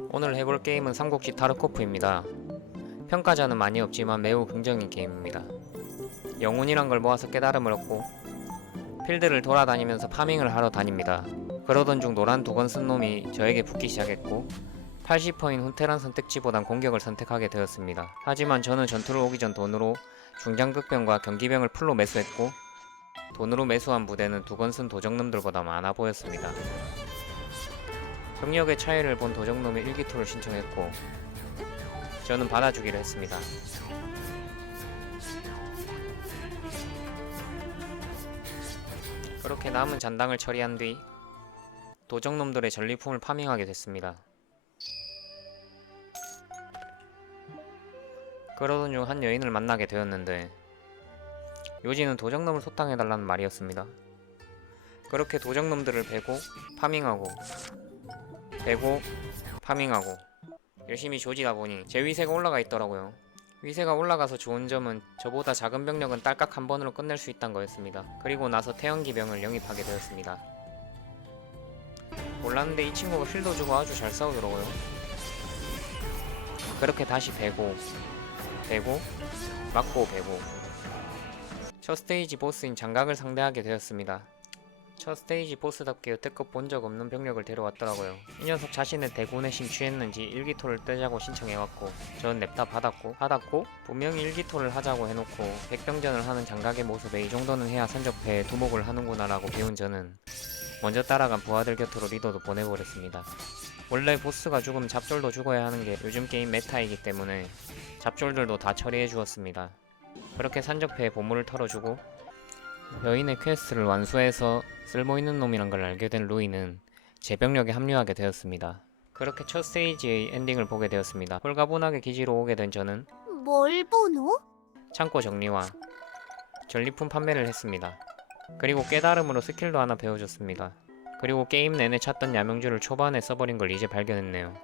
오늘 해볼 게임은 삼국지 타르코프입니다. 평가자는 많이 없지만 매우 긍정인 게임입니다. 영혼이란 걸 모아서 깨달음을 얻고 필드를 돌아다니면서 파밍을 하러 다닙니다. 그러던 중 노란 두건 쓴 놈이 저에게 붙기 시작했고 80%인 훈테란 선택지보단 공격을 선택하게 되었습니다. 하지만 저는 전투를 오기 전 돈으로 중장급병과 경기병을 풀로 매수했고 돈으로 매수한 부대는 두건 쓴 도적놈들보다 많아 보였습니다. 병력의 차이를 본 도적놈이 일기토를 신청했고 저는 받아주기로 했습니다. 그렇게 남은 잔당을 처리한 뒤 도적놈들의 전리품을 파밍하게 됐습니다. 그러던 중 한 여인을 만나게 되었는데 요지는 도적놈을 소탕해달라는 말이었습니다. 그렇게 도적놈들을 베고 파밍하고 베고 파밍하고 열심히 조지다 보니 제 위세가 올라가 있더라고요. 위세가 올라가서 좋은 점은 저보다 작은 병력은 딸깍 한 번으로 끝낼 수 있다는 거였습니다. 그리고 나서 태연기병을 영입하게 되었습니다. 몰랐는데 이 친구가 힐도 주고 아주 잘 싸우더라고요. 그렇게 다시 베고 맞고 베고 첫 스테이지 보스인 장각을 상대하게 되었습니다. 첫 스테이지 보스답게 여태껏 본 적 없는 병력을 데려왔더라고요. 이 녀석 자신의 대군에 심취했는지 일기토를 떼자고 신청해왔고 전 냅다 받았고 분명히 일기토를 하자고 해놓고 백병전을 하는 장각의 모습에 이 정도는 해야 산적패에 두목을 하는구나 라고 배운 저는 먼저 따라간 부하들 곁으로 리더도 보내버렸습니다. 원래 보스가 죽으면 잡졸도 죽어야 하는 게 요즘 게임 메타이기 때문에 잡졸들도 다 처리해 주었습니다. 그렇게 산적패에 보물을 털어주고 여인의 퀘스트를 완수해서 쓸모있는 놈이란 걸 알게 된 루이는 제 병력에 합류하게 되었습니다. 그렇게 첫 스테이지의 엔딩을 보게 되었습니다. 홀가분하게 기지로 오게 된 저는 뭘 보노? 창고 정리와 전리품 판매를 했습니다. 그리고 깨달음으로 스킬도 하나 배워줬습니다. 그리고 게임 내내 찾던 야명주를 초반에 써버린 걸 이제 발견했네요.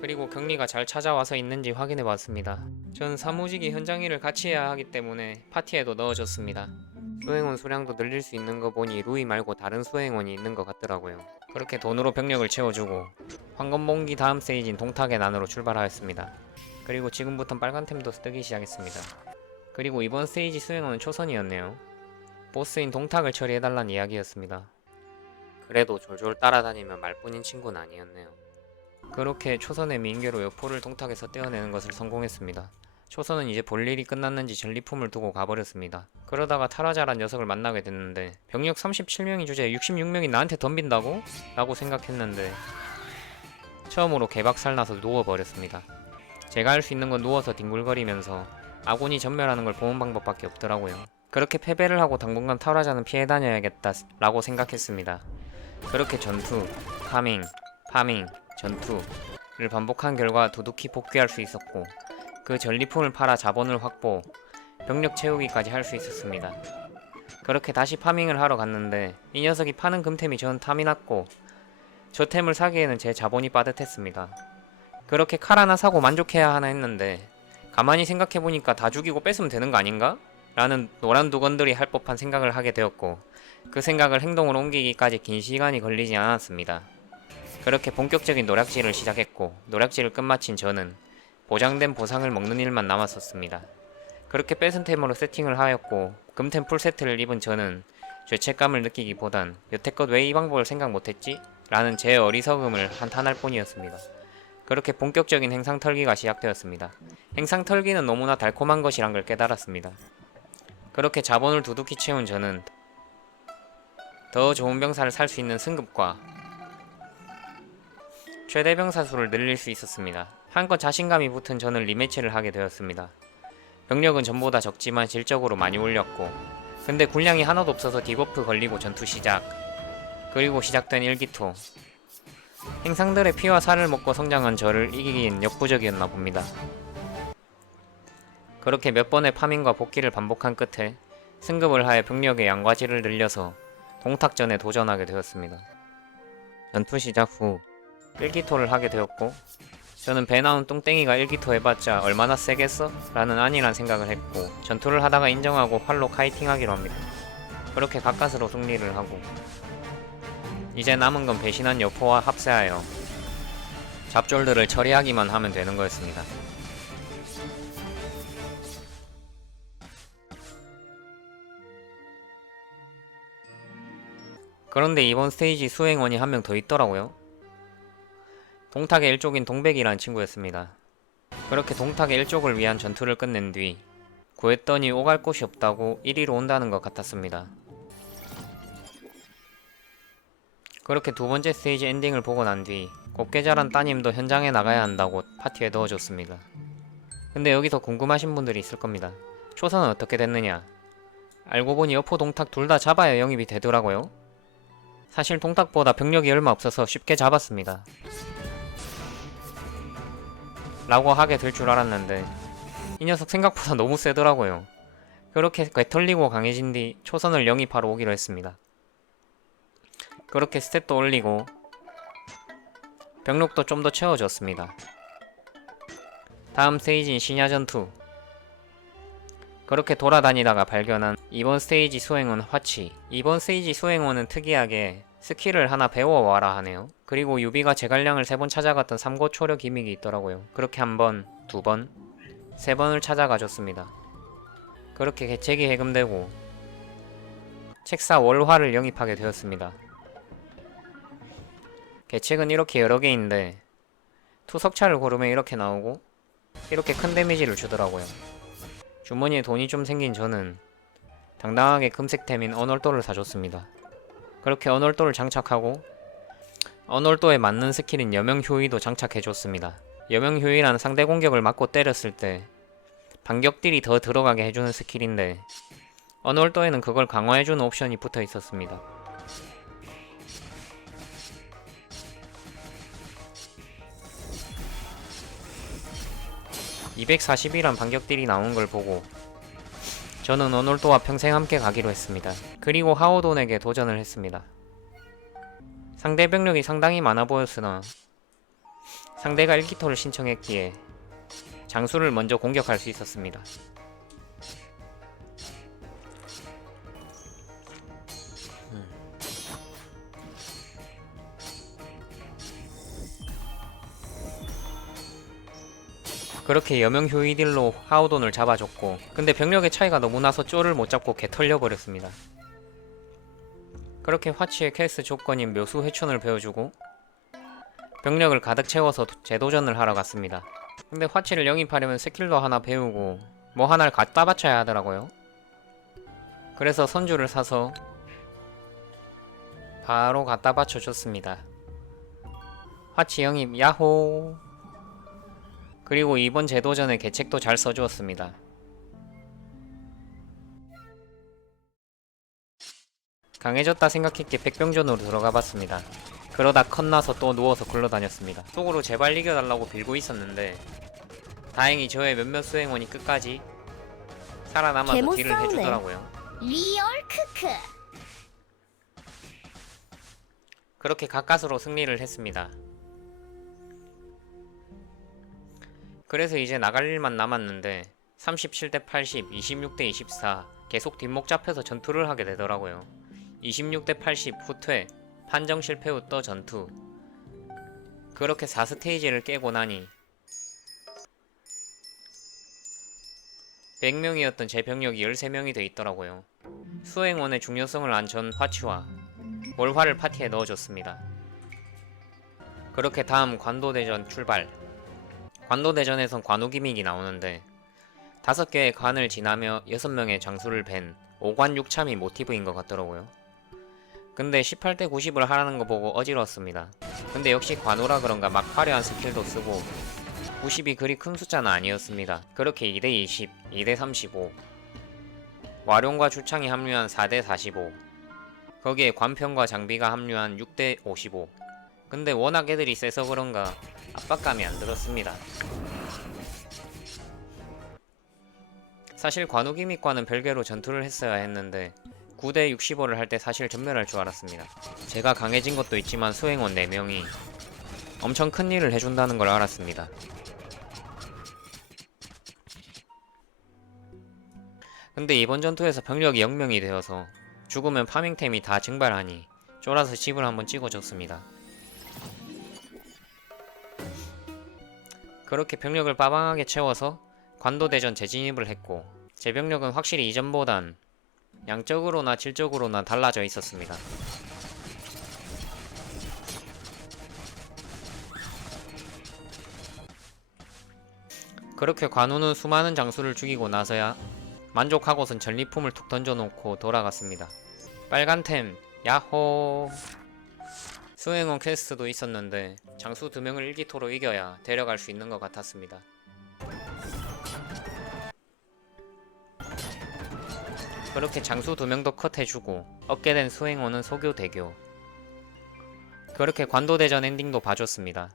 그리고 격리가 잘 찾아와서 있는지 확인해봤습니다. 전 사무직이 현장 일을 같이 해야 하기 때문에 파티에도 넣어줬습니다. 수행원 수량도 늘릴 수 있는 거 보니 루이 말고 다른 수행원이 있는 것 같더라고요. 그렇게 돈으로 병력을 채워주고 황금봉기 다음 스테이지인 동탁의 난으로 출발하였습니다. 그리고 지금부턴 빨간템도 뜨기 시작했습니다. 그리고 이번 스테이지 수행원은 초선이었네요. 보스인 동탁을 처리해달란 이야기였습니다. 그래도 졸졸 따라다니면 말뿐인 친구는 아니었네요. 그렇게 초선의 민계로 여포를 동탁에서 떼어내는 것을 성공했습니다. 초선은 이제 볼 일이 끝났는지 전리품을 두고 가버렸습니다. 그러다가 타라자란 녀석을 만나게 됐는데 병력 37명이 주제에 66명이 나한테 덤빈다고? 라고 생각했는데 처음으로 개박살나서 누워버렸습니다. 제가 할 수 있는 건 누워서 뒹굴거리면서 아군이 전멸하는 걸 보는 방법밖에 없더라고요. 그렇게 패배를 하고 당분간 타라자는 피해 다녀야겠다 라고 생각했습니다. 그렇게 전투, 파밍, 전투를 반복한 결과 두둑히 복귀할 수 있었고 그 전리품을 팔아 자본을 확보, 병력 채우기까지 할 수 있었습니다. 그렇게 다시 파밍을 하러 갔는데 이 녀석이 파는 금템이 전 탐이 났고 저 템을 사기에는 제 자본이 빠듯했습니다. 그렇게 칼 하나 사고 만족해야 하나 했는데 가만히 생각해보니까 다 죽이고 뺏으면 되는 거 아닌가? 라는 노란 두건들이 할 법한 생각을 하게 되었고 그 생각을 행동으로 옮기기까지 긴 시간이 걸리지 않았습니다. 그렇게 본격적인 노략질을 시작했고 노략질을 끝마친 저는 보장된 보상을 먹는 일만 남았었습니다. 그렇게 뺏은 템으로 세팅을 하였고 금템 풀세트를 입은 저는 죄책감을 느끼기보단 여태껏 왜 이 방법을 생각 못했지? 라는 제 어리석음을 한탄할 뿐이었습니다. 그렇게 본격적인 행상 털기가 시작되었습니다. 행상 털기는 너무나 달콤한 것이란 걸 깨달았습니다. 그렇게 자본을 두둑히 채운 저는 더 좋은 병사를 살 수 있는 승급과 최대 병사 수를 늘릴 수 있었습니다. 한껏 자신감이 붙은 저는 리매치를 하게 되었습니다. 병력은 전보다 적지만 질적으로 많이 올렸고 근데 군량이 하나도 없어서 디버프 걸리고 전투 시작 그리고 시작된 일기토 행상들의 피와 살을 먹고 성장한 저를 이기긴 역부족이었나 봅니다. 그렇게 몇 번의 파밍과 복귀를 반복한 끝에 승급을 하여 병력의 양과질을 늘려서 동탁전에 도전하게 되었습니다. 전투 시작 후 일기토를 하게 되었고 저는 배 나온 뚱땡이가 일기토 해봤자 얼마나 세겠어? 라는 안일한 생각을 했고 전투를 하다가 인정하고 활로 카이팅하기로 합니다. 그렇게 가까스로 승리를 하고 이제 남은 건 배신한 여포와 합세하여 잡졸들을 처리하기만 하면 되는 거였습니다. 그런데 이번 스테이지 수행원이 한 명 더 있더라고요. 동탁의 일족인 동백이라는 친구였습니다. 그렇게 동탁의 일족을 위한 전투를 끝낸 뒤 구했더니 오갈 곳이 없다고 이리로 온다는 것 같았습니다. 그렇게 두 번째 스테이지 엔딩을 보고 난 뒤 곱게 자란 따님도 현장에 나가야 한다고 파티에 넣어줬습니다. 근데 여기서 궁금하신 분들이 있을 겁니다. 초선은 어떻게 됐느냐? 알고 보니 여포 동탁 둘 다 잡아야 영입이 되더라고요. 사실 동탁보다 병력이 얼마 없어서 쉽게 잡았습니다. 라고 하게 될 줄 알았는데 이 녀석 생각보다 너무 세더라고요. 그렇게 털리고 강해진 뒤 초선을 영입하러 오기로 했습니다. 그렇게 스탯도 올리고 병력도 좀 더 채워줬습니다. 다음 스테이지인 신야전투. 그렇게 돌아다니다가 발견한 이번 스테이지 수행원 화치. 이번 스테이지 수행원은 특이하게 스킬을 하나 배워와라 하네요. 그리고 유비가 제갈량을 3번 찾아갔던 삼고초려 기믹이 있더라고요. 그렇게 1번, 2번, 3번을 찾아가줬습니다. 그렇게 개책이 해금되고 책사 월화를 영입하게 되었습니다. 개책은 이렇게 여러 개인데 투석차를 고르면 이렇게 나오고 이렇게 큰 데미지를 주더라고요. 주머니에 돈이 좀 생긴 저는 당당하게 금색템인 언월도를 사줬습니다. 그렇게 언월도를 장착하고 언월도에 맞는 스킬인 여명효의도 장착해줬습니다. 여명효의란 상대 공격을 맞고 때렸을 때 반격딜이 더 들어가게 해주는 스킬인데 언월도에는 그걸 강화해주는 옵션이 붙어 있었습니다. (240이란) 반격딜이 나온 걸 보고 저는 언월도와 평생 함께 가기로 했습니다. 그리고 하오돈에게 도전을 했습니다. 상대 병력이 상당히 많아 보였으나 상대가 1기토를 신청했기에 장수를 먼저 공격할 수 있었습니다. 그렇게 여명효이딜로 하오돈을 잡아줬고 근데 병력의 차이가 너무 나서 쪼를 못 잡고 개 털려버렸습니다. 그렇게 화치의 캐스 조건인 묘수 회춘을 배워주고 병력을 가득 채워서 재도전을 하러 갔습니다. 근데 화치를 영입하려면 스킬도 하나 배우고 뭐 하나를 갖다 바쳐야 하더라고요. 그래서 선주를 사서 바로 갖다 바쳐줬습니다. 화치 영입 야호. 그리고 이번 재도전에 계책도 잘 써주었습니다. 강해졌다 생각했기에 백병전으로 들어가봤습니다. 그러다 컷나서 또 누워서 굴러다녔습니다. 속으로 제발 이겨달라고 빌고 있었는데 다행히 저의 몇몇 수행원이 끝까지 살아남아서 딜을 해주더라고요. 리얼 크크. 그렇게 가까스로 승리를 했습니다. 그래서 이제 나갈 일만 남았는데 37대 80, 26대 24 계속 뒷목 잡혀서 전투를 하게 되더라고요. 26대 80 후퇴, 판정 실패 후 또 전투. 그렇게 4스테이지를 깨고 나니 100명이었던 제 병력이 13명이 돼 있더라고요. 수행원의 중요성을 안 전 화치와 월화를 파티에 넣어줬습니다. 그렇게 다음 관도대전 출발. 관도대전에선 관우기믹이 나오는데 5개의 관을 지나며 6명의 장수를 벤 5관 6참이 모티브인 것 같더라고요. 근데 18대 90을 하라는 거 보고 어지러웠습니다. 근데 역시 관우라 그런가 막 화려한 스킬도 쓰고 90이 그리 큰 숫자는 아니었습니다. 그렇게 2대 20, 2대 35 와룡과 주창이 합류한 4대 45 거기에 관편과 장비가 합류한 6대 55 근데 워낙 애들이 세서 그런가 압박감이 안 들었습니다. 사실 관우기믹과는 별개로 전투를 했어야 했는데 9대 65를 할 때 사실 전멸할 줄 알았습니다. 제가 강해진 것도 있지만 수행원 4명이 엄청 큰 일을 해준다는 걸 알았습니다. 근데 이번 전투에서 병력이 0명이 되어서 죽으면 파밍템이 다 증발하니 쫄아서 집을 한번 찍어줬습니다. 그렇게 병력을 빠방하게 채워서 관도대전 재진입을 했고, 제 병력은 확실히 이전보단 양적으로나 질적으로나 달라져 있었습니다. 그렇게 관우는 수많은 장수를 죽이고 나서야 만족하고선 전리품을 툭 던져놓고 돌아갔습니다. 빨간템 야호. 수행원 퀘스트도 있었는데 장수 2명을 1기토로 이겨야 데려갈 수 있는 것 같았습니다. 그렇게 장수 2명도 컷해주고 얻게 된 수행원은 소교대교. 그렇게 관도대전 엔딩도 봐줬습니다.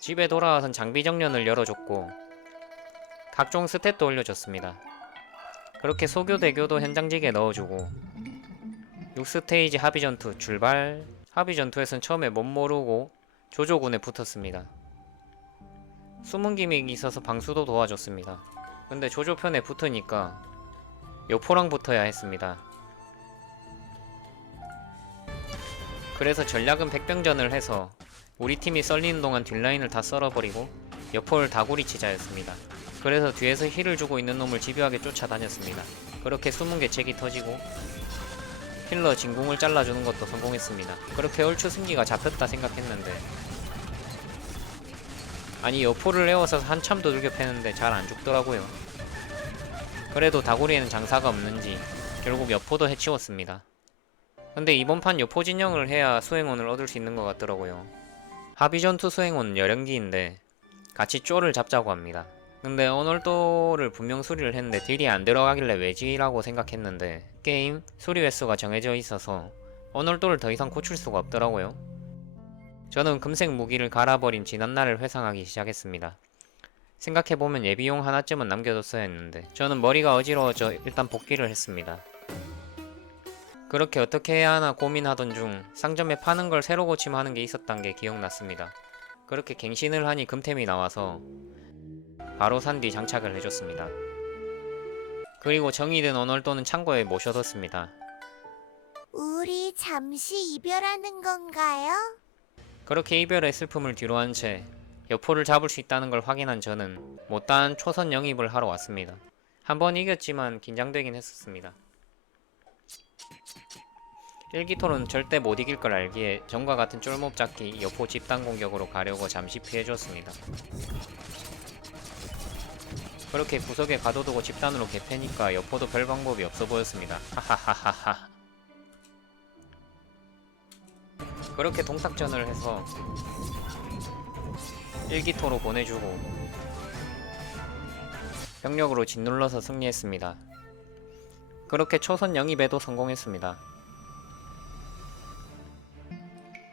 집에 돌아와선 장비 정련을 열어줬고 각종 스탯도 올려줬습니다. 그렇게 소교대교도 현장직에 넣어주고 6스테이지 합의전투 출발. 합의전투에선 처음에 못 모르고 조조군에 붙었습니다. 숨은 기믹이 있어서 방수도 도와줬습니다. 근데 조조편에 붙으니까 여포랑 붙어야 했습니다. 그래서 전략은 백병전을 해서 우리 팀이 썰리는 동안 뒷라인을 다 썰어버리고 여포를 다구리 치자였습니다. 그래서 뒤에서 힐을 주고 있는 놈을 집요하게 쫓아다녔습니다. 그렇게 숨은 개책이 터지고 힐러 진궁을 잘라주는 것도 성공했습니다. 그렇게 얼추 승기가 잡혔다 생각했는데 아니 여포를 에워서 한참 두들겨 패는데 잘 안 죽더라고요. 그래도 다구리에는 장사가 없는지 결국 여포도 해치웠습니다. 근데 이번 판 여포 진영을 해야 수행원을 얻을 수 있는 것 같더라고요. 합의전투 수행원은 여령기인데 같이 쪼를 잡자고 합니다. 근데 언월도를 분명 수리를 했는데 딜이 안 들어가길래 왜지라고 생각했는데 게임 수리 횟수가 정해져 있어서 언월도를 더 이상 고칠 수가 없더라고요. 저는 금색 무기를 갈아버린 지난날을 회상하기 시작했습니다. 생각해보면 예비용 하나쯤은 남겨뒀어야 했는데 저는 머리가 어지러워져 일단 복귀를 했습니다. 그렇게 어떻게 해야 하나 고민하던 중 상점에 파는 걸 새로 고침하는 게 있었단 게 기억났습니다. 그렇게 갱신을 하니 금템이 나와서 바로 산 뒤 장착을 해줬습니다. 그리고 정이 든 언월도는 창고에 모셔뒀습니다. 우리 잠시 이별하는 건가요? 그렇게 이별의 슬픔을 뒤로한 채 여포를 잡을 수 있다는 걸 확인한 저는 못다한 초선 영입을 하러 왔습니다. 한번 이겼지만 긴장되긴 했었습니다. 1기토는 절대 못 이길 걸 알기에 전과 같은 쫄몹 잡기 여포 집단 공격으로 가려고 잠시 피해줬습니다. 그렇게 구석에 가둬두고 집단으로 개패니까 여포도 별 방법이 없어 보였습니다. 하하하하하. 그렇게 동탁전을 해서 1기토로 보내주고 병력으로 짓눌러서 승리했습니다. 그렇게 초선 영입에도 성공했습니다.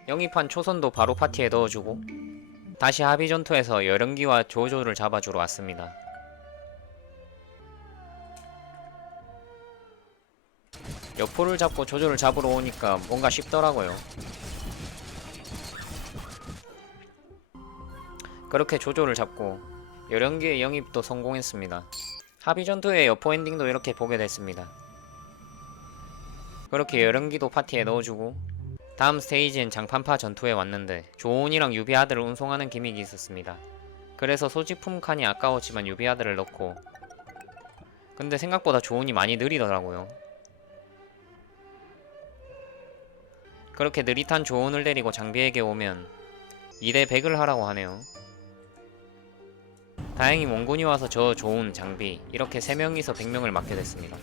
영입한 초선도 바로 파티에 넣어주고 다시 합의전투에서 여령기와 조조를 잡아주러 왔습니다. 여포를 잡고 조조를 잡으러 오니까 뭔가 쉽더라고요. 그렇게 조조를 잡고 여령기의 영입도 성공했습니다. 합의전투의 여포 엔딩도 이렇게 보게 됐습니다. 그렇게 여령기도 파티에 넣어주고 다음 스테이지엔 장판파 전투에 왔는데 조온이랑 유비아들을 운송하는 기믹이 있었습니다. 그래서 소지품 칸이 아까웠지만 유비아들을 넣고 근데 생각보다 조온이 많이 느리더라고요. 그렇게 느릿한 조온을 데리고 장비에게 오면 2대 100을 하라고 하네요. 다행히 원군이 와서 저 조온 장비 이렇게 3명이서 100명을 맡게 됐습니다.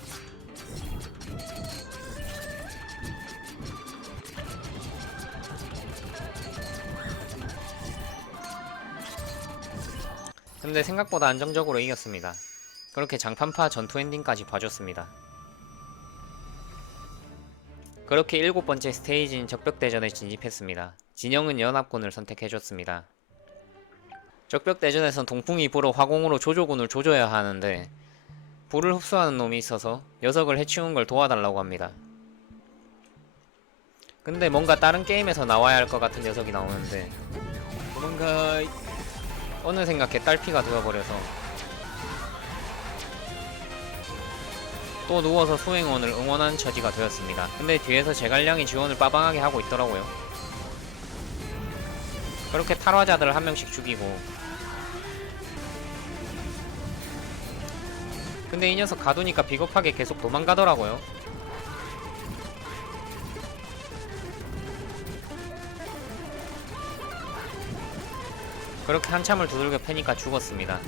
근데 생각보다 안정적으로 이겼습니다. 그렇게 장판파 전투 엔딩까지 봐줬습니다. 그렇게 7번째 스테이지인 적벽대전에 진입했습니다. 진영은 연합군을 선택해줬습니다. 적벽대전에선 동풍이 불어 화공으로 조조군을 조져야 하는데 불을 흡수하는 놈이 있어서 녀석을 해치운 걸 도와달라고 합니다. 근데 뭔가 다른 게임에서 나와야 할 것 같은 녀석이 나오는데 뭔가 어느 생각에 딸피가 되어버려서 또 누워서 수행원을 응원하는 처지가 되었습니다. 근데 뒤에서 제갈량이 지원을 빠방하게 하고 있더라고요. 그렇게 탈화자들을 한 명씩 죽이고, 근데 이 녀석 가두니까 비겁하게 계속 도망가더라고요. 그렇게 한참을 두들겨 패니까 죽었습니다.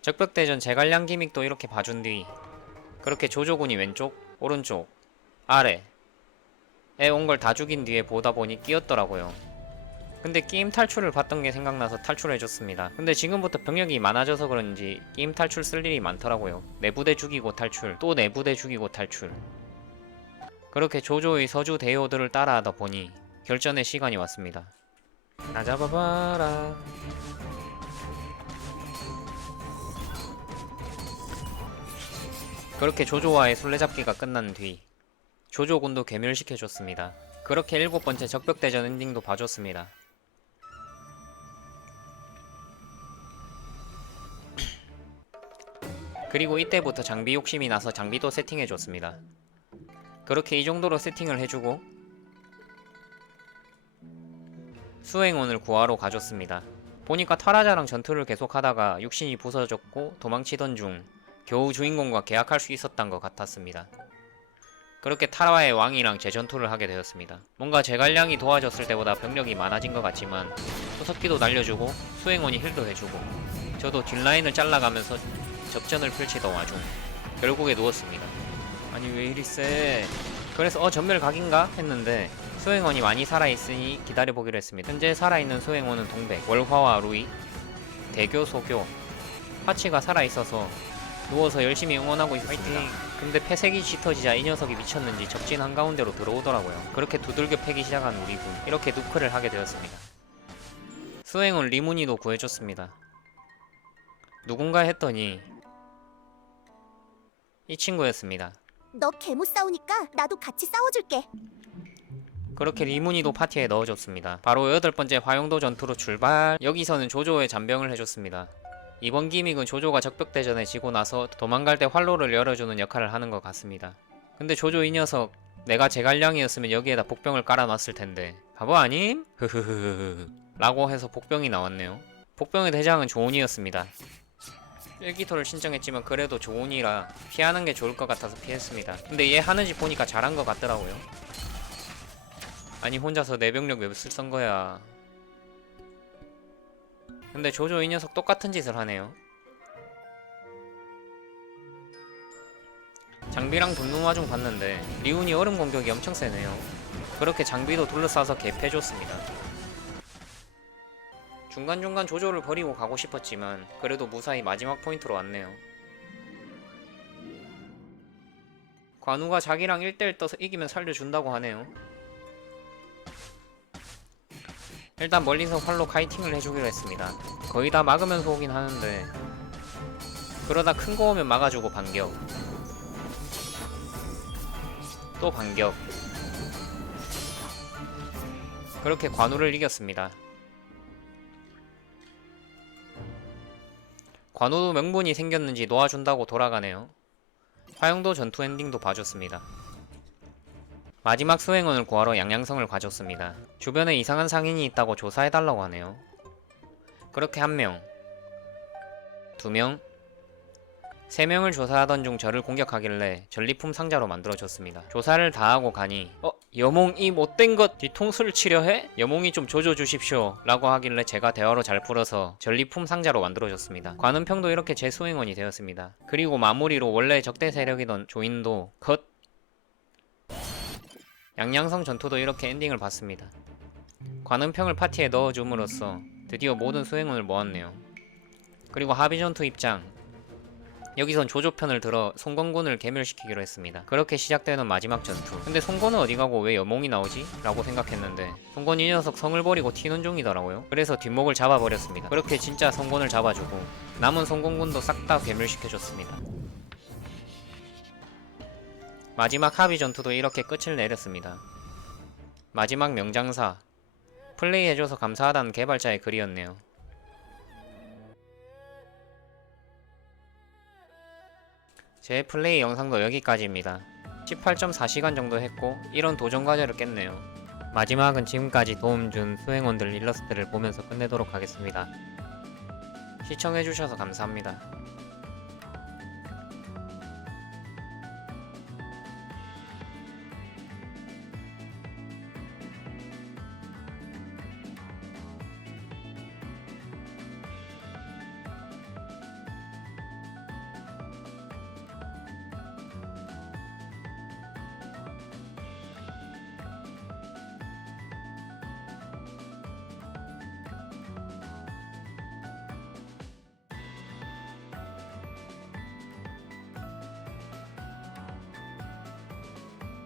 적벽대전 제갈량 기믹도 이렇게 봐준 뒤 그렇게 조조군이 왼쪽, 오른쪽, 아래에 온 걸 다 죽인 뒤에 보다 보니 끼었더라고요. 근데 게임 탈출을 봤던 게 생각나서 탈출해줬습니다. 근데 지금부터 병력이 많아져서 그런지 게임 탈출 쓸 일이 많더라고요. 내부대 죽이고 탈출, 또 내부대 죽이고 탈출. 그렇게 조조의 서주 대요들을 따라하다 보니 결전의 시간이 왔습니다. 나 잡아봐라. 그렇게 조조와의 술래잡기가 끝난 뒤 조조군도 괴멸시켜줬습니다. 그렇게 7번째 적벽대전 엔딩도 봐줬습니다. 그리고 이때부터 장비 욕심이 나서 장비도 세팅해줬습니다. 그렇게 이 정도로 세팅을 해주고 수행원을 구하러 가줬습니다. 보니까 타라자랑 전투를 계속하다가 육신이 부서졌고 도망치던 중 겨우 주인공과 계약할 수 있었던 것 같았습니다. 그렇게 타라의 왕이랑 재전투를 하게 되었습니다. 뭔가 제갈량이 도와줬을 때보다 병력이 많아진 것 같지만 후석기도 날려주고 수행원이 힐도 해주고 저도 뒷라인을 잘라가면서 접전을 펼치던 와중 결국에 누웠습니다. 아니 왜 이리 쎄. 그래서 전멸 각인가 했는데 수행원이 많이 살아있으니 기다려보기로 했습니다. 현재 살아있는 수행원은 동백, 월화와 루이, 대교, 소교, 파치가 살아있어서 누워서 열심히 응원하고 있습니다. 파이팅! 근데 패색이 짙어지자 이 녀석이 미쳤는지 적진 한가운데로 들어오더라고요. 그렇게 두들겨 패기 시작한 우리 군, 이렇게 누크를 하게 되었습니다. 수행원 리무니도 구해줬습니다. 누군가 했더니 이 친구였습니다. 너 개 못 싸우니까 나도 같이 싸워줄게. 그렇게 리무니도 파티에 넣어줬습니다. 바로 8번째 화용도 전투로 출발. 여기서는 조조의 잔병을 해줬습니다. 이번 기믹은 조조가 적벽대전에 지고 나서 도망갈 때 활로를 열어주는 역할을 하는 것 같습니다. 근데 조조 이 녀석 내가 제갈량이었으면 여기에다 복병을 깔아놨을 텐데 바보 아님? 흐흐흐흐 라고 해서 복병이 나왔네요. 복병의 대장은 조온이었습니다. 일기토를 신청했지만 그래도 조온이라 피하는 게 좋을 것 같아서 피했습니다. 근데 얘 하는 짓 보니까 잘한 것 같더라고요. 아니 혼자서 내 병력 왜 쓸 거야. 근데 조조 이 녀석 똑같은 짓을 하네요. 장비랑 분노마중 봤는데 리운이 얼음 공격이 엄청 세네요. 그렇게 장비도 둘러싸서 개패줬습니다. 중간중간 조조를 버리고 가고 싶었지만 그래도 무사히 마지막 포인트로 왔네요. 관우가 자기랑 1대1 떠서 이기면 살려준다고 하네요. 일단 멀리서 활로 카이팅을 해주기로 했습니다. 거의 다 막으면서 오긴 하는데 그러다 큰 거 오면 막아주고 반격, 또 반격. 그렇게 관우를 이겼습니다. 관우도 명분이 생겼는지 놓아준다고 돌아가네요. 화용도 전투 엔딩도 봐줬습니다. 마지막 수행원을 구하러 양양성을 가줬습니다. 주변에 이상한 상인이 있다고 조사해달라고 하네요. 그렇게 1명, 2명, 3명을 조사하던 중 저를 공격하길래 전리품 상자로 만들어줬습니다. 조사를 다 하고 가니 여몽 이 못된 것 뒤통수를 치려 해? 여몽이 좀 조져주십시오 라고 하길래 제가 대화로 잘 풀어서 전리품 상자로 만들어줬습니다. 관은평도 이렇게 제 수행원이 되었습니다. 그리고 마무리로 원래 적대 세력이던 조인도 컷! 양양성 전투도 이렇게 엔딩을 봤습니다. 관은평을 파티에 넣어줌으로써 드디어 모든 수행원을 모았네요. 그리고 하비전투 입장, 여기선 조조편을 들어 송건군을 괴멸시키기로 했습니다. 그렇게 시작되는 마지막 전투. 근데 송건은 어디 가고 왜 여몽이 나오지? 라고 생각했는데 송건이 이 녀석 성을 버리고 튀는 중이더라고요. 그래서 뒷목을 잡아버렸습니다. 그렇게 진짜 송건을 잡아주고 남은 송건군도 싹 다 괴멸시켜줬습니다. 마지막 합의 전투도 이렇게 끝을 내렸습니다. 마지막 명장사, 플레이해줘서 감사하다는 개발자의 글이었네요. 제 플레이 영상도 여기까지입니다. 18.4시간 정도 했고 이런 도전 과제를 깼네요. 마지막은 지금까지 도움 준 수행원들 일러스트를 보면서 끝내도록 하겠습니다. 시청해주셔서 감사합니다.